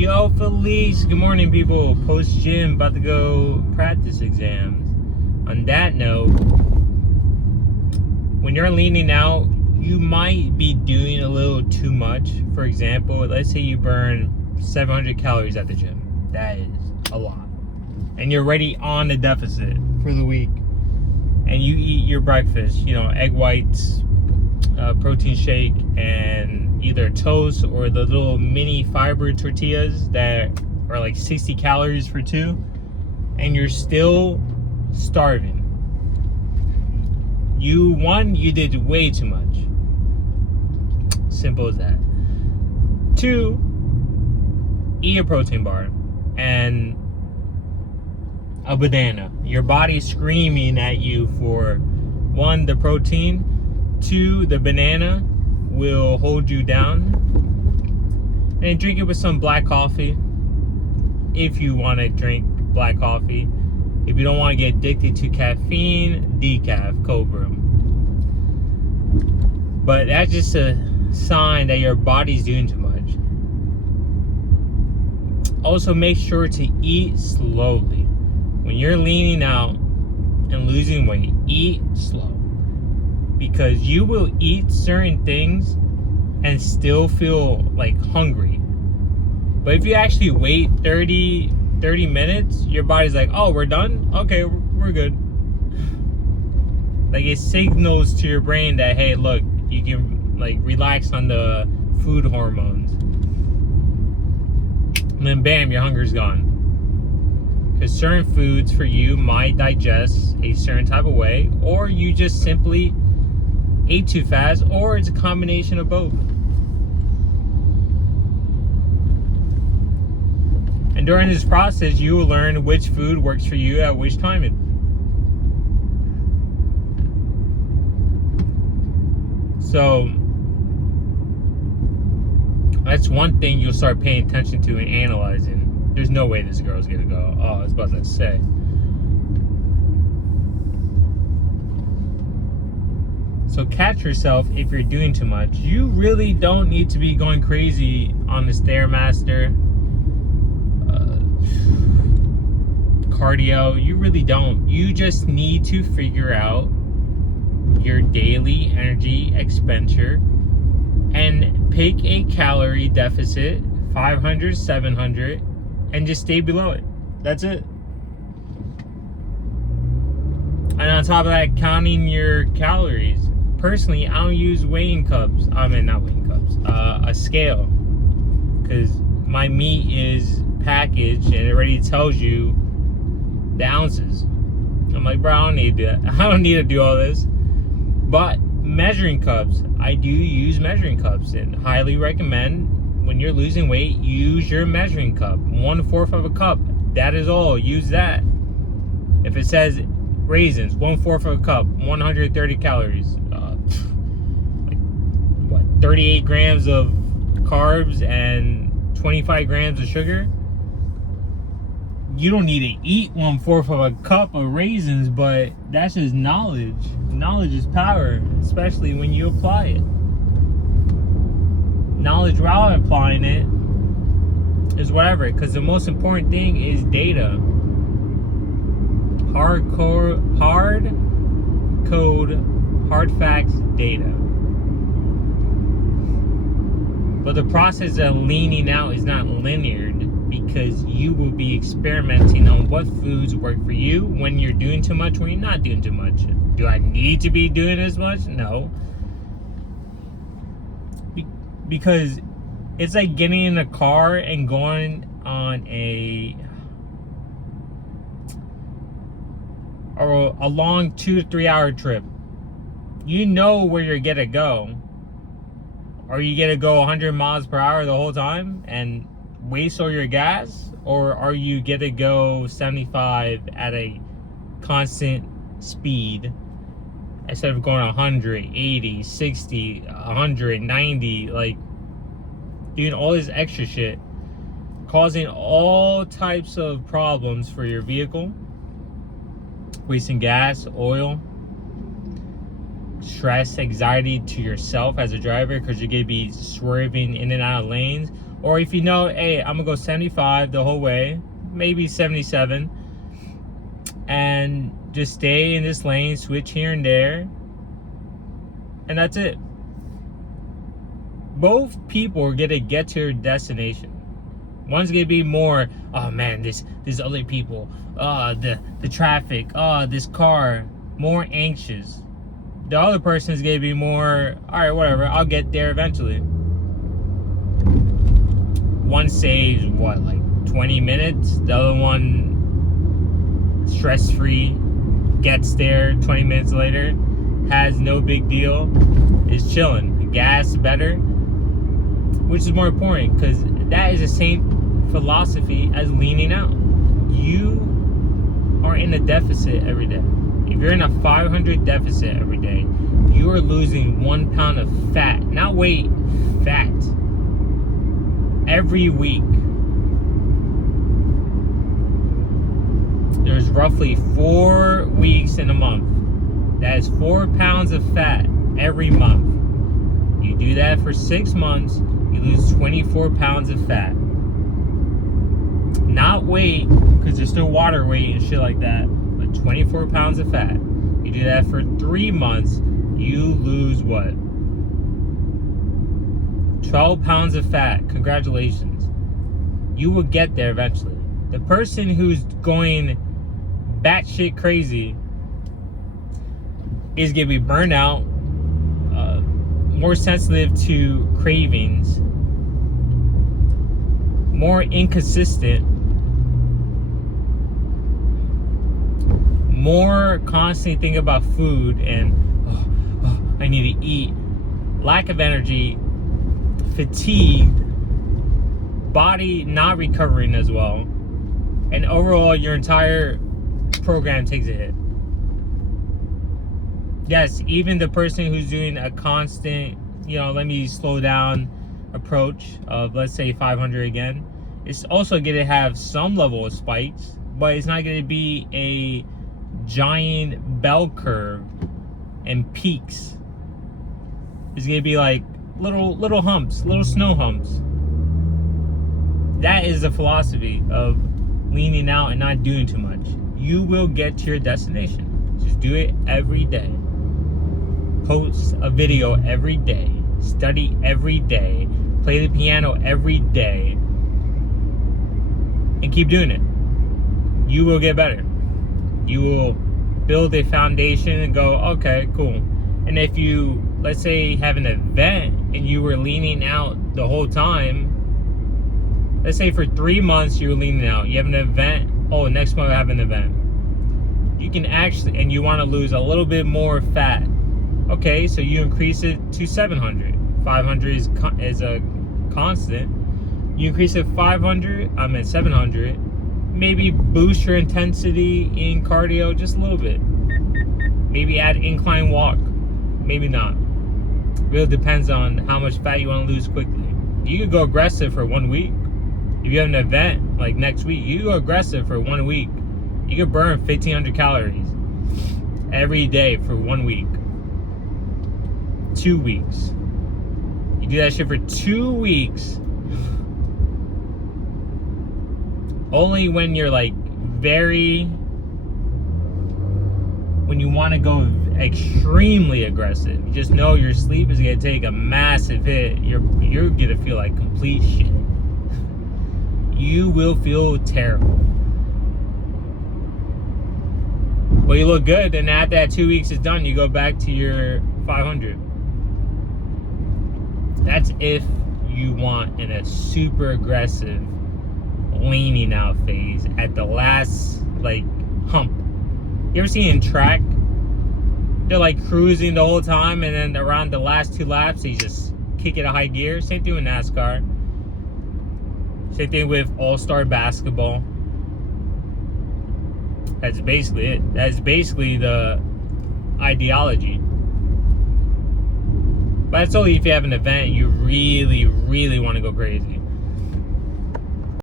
Yo, Felice. Good morning, people. Post gym, about to go practice exams. On that note, when you're leaning out, you might be doing a little too much. For example, let's say you burn 700 calories at the gym. That is a lot. And you're already on the deficit for the week. And you eat your breakfast, egg whites, protein shake, and either toast or the little mini fiber tortillas that are like 60 calories for two, and you're still starving. You did way too much. Simple as that. 2, eat a protein bar and a banana. Your body's screaming at you for 1, the protein, 2, the banana will hold you down, and drink it with some black coffee if you want to drink black coffee. If you don't want to get addicted to caffeine, decaf, cold brew. But that's just a sign that your body's doing too much. Also, make sure to eat slowly. When you're leaning out and losing weight, eat slow. Because you will eat certain things and still feel like hungry. But if you actually wait 30 minutes, your body's like, oh, we're done? Okay, we're good. Like, it signals to your brain that, hey, look, you can relax on the food hormones. And then bam, your hunger's gone. Because certain foods for you might digest a certain type of way, or you just simply ate too fast, or it's a combination of both. And during this process, you will learn which food works for you at which time. So that's one thing you'll start paying attention to and analyzing. There's no way this girl's gonna go, oh, I was about to say. So catch yourself if you're doing too much. You really don't need to be going crazy on the Stairmaster, cardio. You really don't. You just need to figure out your daily energy expenditure and pick a calorie deficit, 500, 700, and just stay below it. That's it. And on top of that, counting your calories. Personally, I don't use weighing cups. Not weighing cups. A scale, because my meat is packaged and it already tells you the ounces. I'm like, bro, I don't need that. I don't need to do all this. But measuring cups, I do use measuring cups, and highly recommend when you're losing weight, use your measuring cup. 1/4 of a cup. That is all. Use that. If it says raisins, 1/4 of a cup, 130 calories. 38 grams of carbs and 25 grams of sugar. You don't need to eat 1/4 of a cup of raisins, but that's just knowledge. Knowledge is power, especially when you apply it. Knowledge while applying it is whatever, because the most important thing is data. Hard facts, data. But the process of leaning out is not linear, because you will be experimenting on what foods work for you when you're doing too much, when you're not doing too much. Do I need to be doing as much? No. Because it's like getting in a car and going on a long 2 to 3 hour trip. You know where you're gonna go. Are you gonna go 100 miles per hour the whole time and waste all your gas? Or are you gonna go 75 at a constant speed instead of going 100, 80, 60, 190, like doing all this extra shit, causing all types of problems for your vehicle, wasting gas, oil, stress, anxiety to yourself as a driver, because you're going to be swerving in and out of lanes, Or if you know, hey, I'm gonna go 75 the whole way, maybe 77, and just stay in this lane, switch here and there, and that's it. Both people are gonna get to their destination. One's gonna be more, oh man, this other people, the traffic, this car, more anxious. The other person's gonna be more, all right, whatever, I'll get there eventually. One saves what, like 20 minutes? The other one, stress-free, gets there 20 minutes later, has no big deal, is chilling. Gas better, which is more important, because that is the same philosophy as leaning out. You are in a deficit every day. If you're in a 500 deficit every day, you are losing 1 pound of fat, not weight, fat, every week. There's roughly 4 weeks in a month. That is 4 pounds of fat every month. You do that for 6 months, you lose 24 pounds of fat. Not weight, because there's still water weight and shit like that, but 24 pounds of fat. You do that for 3 months, you lose what? 12 pounds of fat. Congratulations. You will get there eventually. The person who's going batshit crazy is going to be burned out, more sensitive to cravings, more inconsistent, more constantly thinking about food and I need to eat, lack of energy, fatigue, body not recovering as well, and overall your entire program takes a hit. Yes, even the person who's doing a constant, let me slow down approach of, let's say, 500 again, it's also going to have some level of spikes, but it's not going to be a giant bell curve and peaks. It's going to be like little humps, little snow humps. That is the philosophy of leaning out and not doing too much. You will get to your destination. Just do it every day. Post a video every day. Study every day. Play the piano every day. And keep doing it. You will get better. You will build a foundation and go, okay, cool. And if you, let's say, have an event and you were leaning out the whole time, let's say for 3 months you were leaning out, you have an event, next month I have an event. You can actually, and you want to lose a little bit more fat. Okay, so you increase it to 700. 500 is a constant. You increase it 700. Maybe boost your intensity in cardio just a little bit. Maybe add incline walk. Maybe not. Really depends on how much fat you want to lose quickly. You could go aggressive for 1 week. If you have an event like next week, you go aggressive for 1 week. You could burn 1,500 calories every day for 1 week. 2 weeks. You do that shit for 2 weeks. Only when you're like when you want to go extremely aggressive, you just know your sleep is gonna take a massive hit. You're gonna feel like complete shit. You will feel terrible. But you look good, and after that 2 weeks is done, you go back to your 500. That's if you want in a super aggressive leaning out phase at the last hump. You ever seen in track? They're like cruising the whole time, and then around the last 2 laps they just kick it a high gear. Same thing with NASCAR. Same thing with all-star basketball. That's basically it. That's basically the ideology. But that's only if you have an event and you really, really want to go crazy.